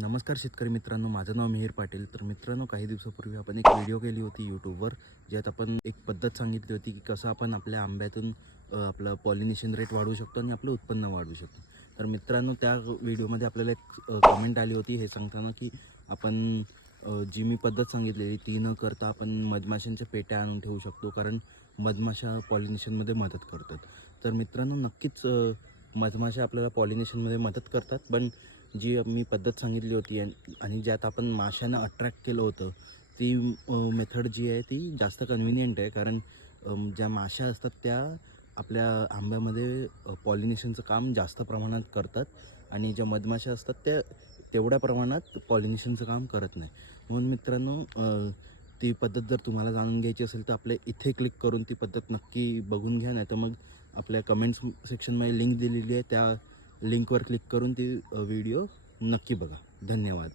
नमस्कार शेतकरी मित्रांनो, माझं नाव मिहिर पाटील. तर मित्रांनो, काही दिवसापूर्वी आपण एक व्हिडिओ केली होती यूट्यूबवर, ज्यात आपण एक पद्धत सांगितली होती की कसं आपण आपल्या आंब्यातून आपलं पॉलिनेशन रेट वाढवू शकतो आणि आपलं उत्पन्न वाढवू शकतो. तर मित्रांनो, त्या व्हिडिओमध्ये आपल्याला एक कमेंट आली होती हे सांगताना की आपण जी मी पद्धत सांगितलेली ती न करता आपण मधमाशांच्या पेट्या आणून ठेवू शकतो, कारण मधमाशा पॉलिनेशनमध्ये मदत करतात. तर मित्रांनो, नक्कीच मधमाशा आपल्याला पॉलिनेशनमध्ये मदत करतात, पण जी मी पद्धत सांगितली होती आणि ज्यात आपण माशांना अट्रॅक्ट केलं होतं, ती मेथड जी आहे ती जास्त कन्व्हिनियंट आहे. कारण ज्या माशा असतात त्या आपल्या आंब्यामध्ये पॉलिनेशनचं काम जास्त प्रमाणात करतात आणि ज्या मधमाशा असतात त्या तेवढ्या प्रमाणात पॉलिनेशनचं काम करत नाही. म्हणून मित्रांनो, ती पद्धत जर तुम्हाला जाणून घ्यायची असेल तर आपल्या इथे क्लिक करून ती पद्धत नक्की बघून घ्या. नाही तर मग आपल्या कमेंट्स सेक्शनमध्ये लिंक दिलेली आहे, त्या लिंकवर क्लिक करून ती व्हिडिओ नक्की बघा. धन्यवाद.